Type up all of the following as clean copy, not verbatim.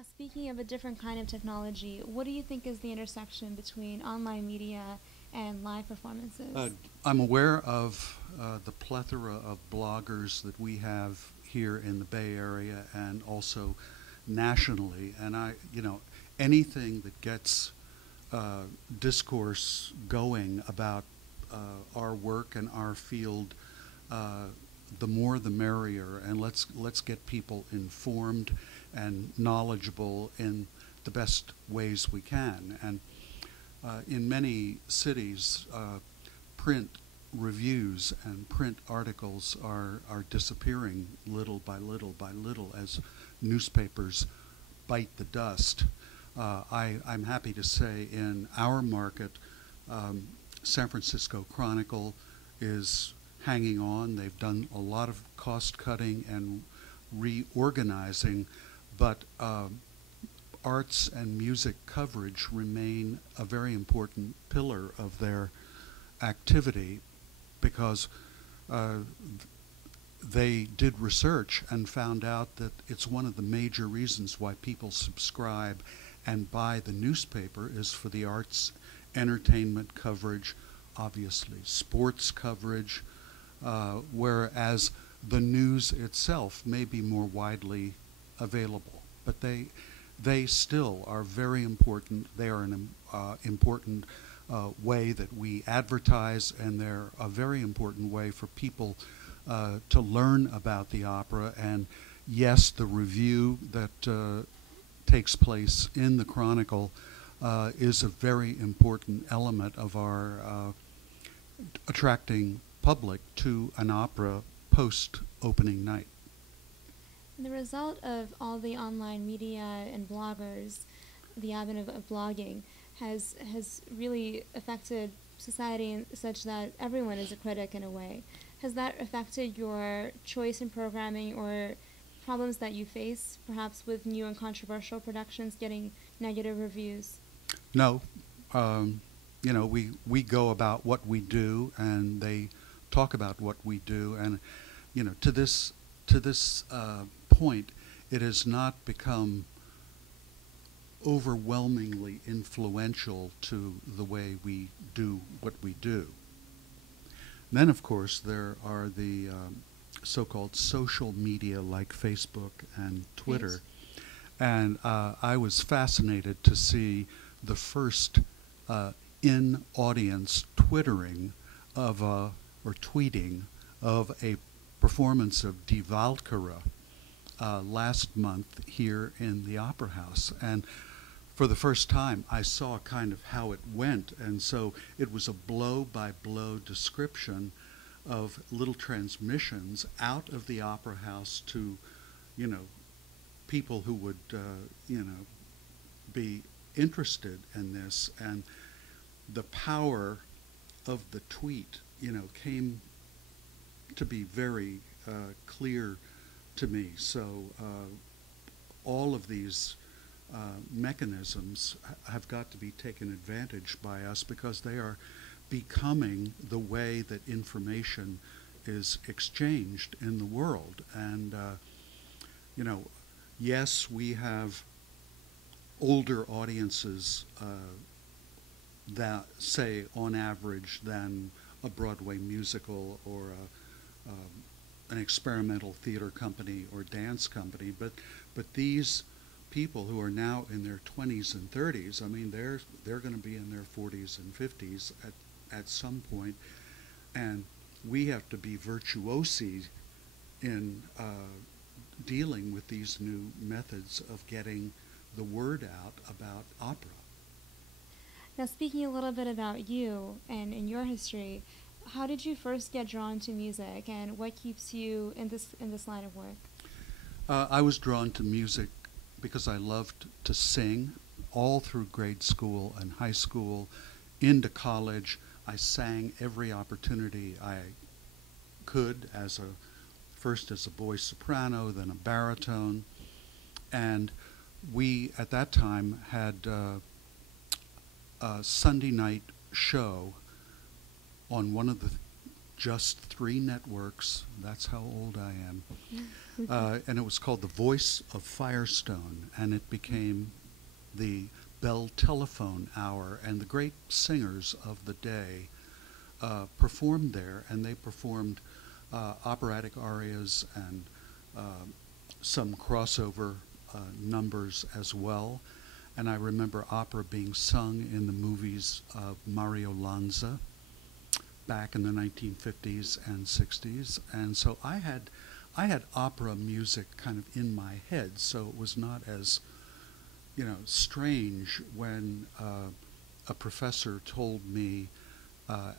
Now, speaking of a different kind of technology, what do you think is the intersection between online media and live Uh, performances? I'm aware of the plethora of bloggers that we have here in the Bay Area and also nationally. And anything that gets discourse going about our work and our field, uh, the more the merrier. And let's get people informed and knowledgeable in the best ways we can. And in many cities, print reviews and print articles are disappearing little by little by little as newspapers bite the dust. I'm happy to say in our market, um, San Francisco Chronicle is hanging on. They've done a lot of cost cutting and reorganizing, but arts and music coverage remain a very important pillar of their activity because uh, they did research and found out that it's one of the major reasons why people subscribe and buy the newspaper is for the arts, entertainment coverage, obviously sports coverage, whereas the news itself may be more widely available. But they still are very important. They are an important way that we advertise, and they're a very important way for people to learn about the opera. And yes, the review that takes place in the Chronicle is a very important element of our attracting public to an opera post opening night. The result of all the online media and bloggers, the advent of blogging, has really affected society such that everyone is a critic in a way. Has that affected your choice in programming or problems that you face, perhaps with new and controversial productions getting negative reviews? No, um, we go about what we do, and they talk about what we do, and to this point, it has not become overwhelmingly influential to the way we do what we do. Then, of course, there are the so-called social media like Facebook and Right. Twitter. And I was fascinated to see the first in-audience twittering of or tweeting of a performance of Die Walküre last month here in the Opera House. And for the first time, I saw kind of how it went. And so it was a blow-by-blow description of little transmissions out of the Opera House to, you know, people who would, be interested in this. And the power of the tweet, came to be very clear to me. So all of these mechanisms have got to be taken advantage by us because they are becoming the way that information is exchanged in the world. And, you know, yes, we have older audiences that say on average than a Broadway musical or an experimental theater company or dance company, but these people who are now in their 20s and 30s, I mean, they're going to be in their 40s and 50s at some point, and we have to be virtuosi in dealing with these new methods of getting the word out about opera. Now, speaking a little bit about you and in your history, how did you first get drawn to music, and what keeps you in this line of work? I was drawn to music because I loved to sing all through grade school and high school. Into college, I sang every opportunity I could first as a voice soprano, then a baritone. And we, at that time, had a Sunday night show on one of the just 3 networks. That's how old I am. And it was called The Voice of Firestone, and it became the Bell Telephone Hour, and the great singers of the day performed there, and they performed operatic arias and some crossover numbers as well. And I remember opera being sung in the movies of Mario Lanza back in the 1950s and 60s. And so I had opera music kind of in my head, so it was not as, strange when a professor told me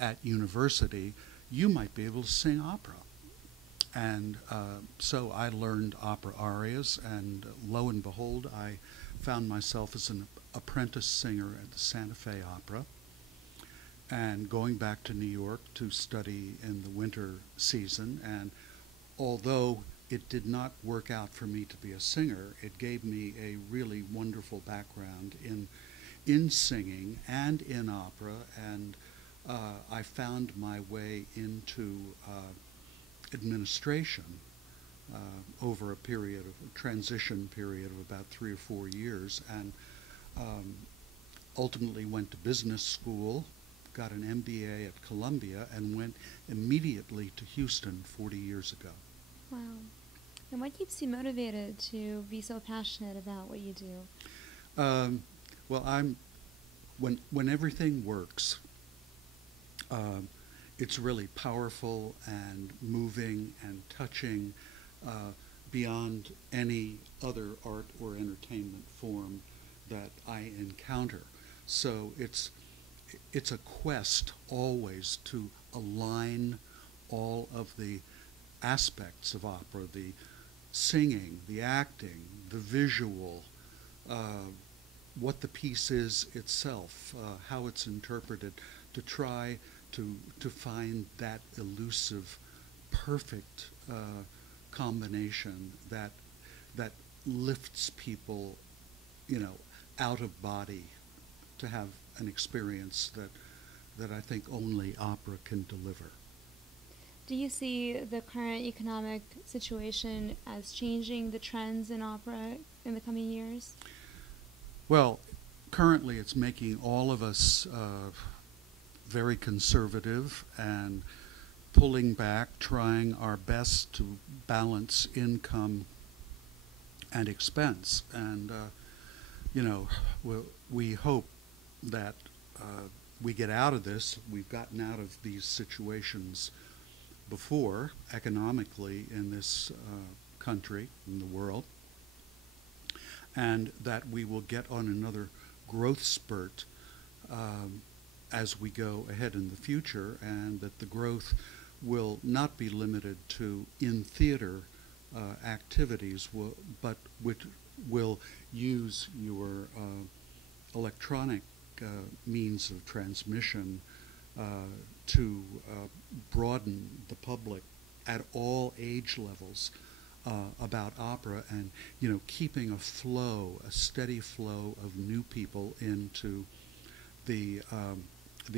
at university, you might be able to sing opera. And so I learned opera arias, and lo and behold, I found myself as an apprentice singer at the Santa Fe Opera, and going back to New York to study in the winter season. And although it did not work out for me to be a singer, it gave me a really wonderful background in singing and in opera, and I found my way into administration over a transition period of about 3 or 4 years, and ultimately went to business school, got an MBA at Columbia, and went immediately to Houston 40 years ago. Wow. And what keeps you motivated to be so passionate about what you do? Well, when everything works, it's really powerful and moving and touching beyond any other art or entertainment form that I encounter. So it's a quest always to align all of the aspects of opera, the singing, the acting, the visual, what the piece is itself, how it's interpreted, to try to find that elusive, perfect combination that lifts people, out of body, to have an experience that I think only opera can deliver. Do you see the current economic situation as changing the trends in opera in the coming years? Well, currently it's making all of us very conservative and pulling back, trying our best to balance income and expense. And, we hope that we get out of this. We've gotten out of these situations before, economically, in this country, in the world, and that we will get on another growth spurt as we go ahead in the future, and that the growth will not be limited to in-theater activities, but which will use your electronic means of transmission to broaden the public at all age levels about opera, and keeping a steady flow of new people into the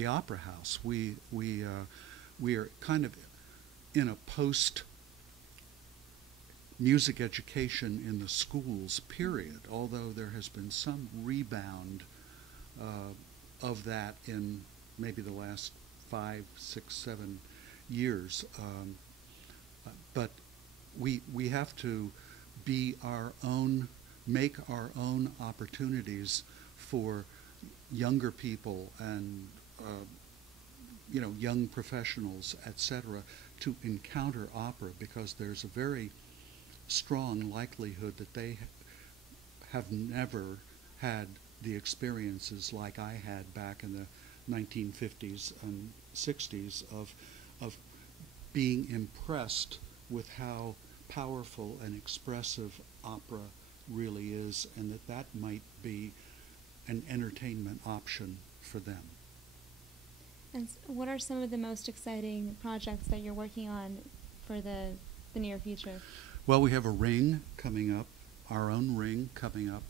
opera house. We are kind of in a post music education in the schools period, although there has been some rebound of that in maybe the last 5, 6, 7 years. But we have to make our own opportunities for younger people and young professionals, etc., to encounter opera, because there's a very strong likelihood that they have never had the experiences like I had back in the 1950s and 60s of being impressed with how powerful and expressive opera really is, and that might be an entertainment option for them. And what are some of the most exciting projects that you're working on for the near future? Well, we have a ring coming up, our own ring coming up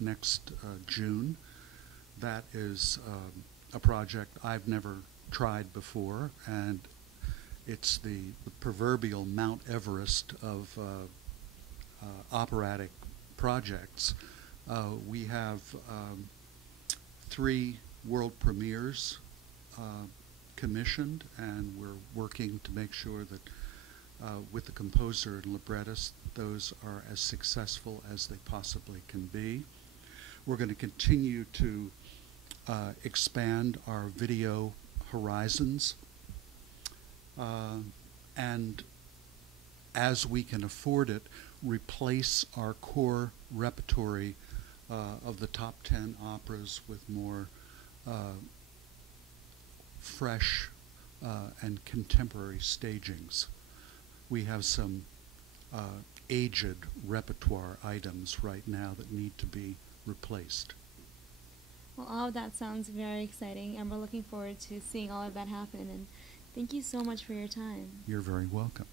next June. That is a project I've never tried before, and it's the proverbial Mount Everest of operatic projects. We have 3 world premieres commissioned, and we're working to make sure that with the composer and librettist, those are as successful as they possibly can be. We're going to continue to expand our video horizons, and as we can afford it, replace our core repertory of the top 10 operas with more fresh and contemporary stagings. We have some aged repertoire items right now that need to be replaced. Well, all of that sounds very exciting, and we're looking forward to seeing all of that happen. And thank you so much for your time. You're very welcome.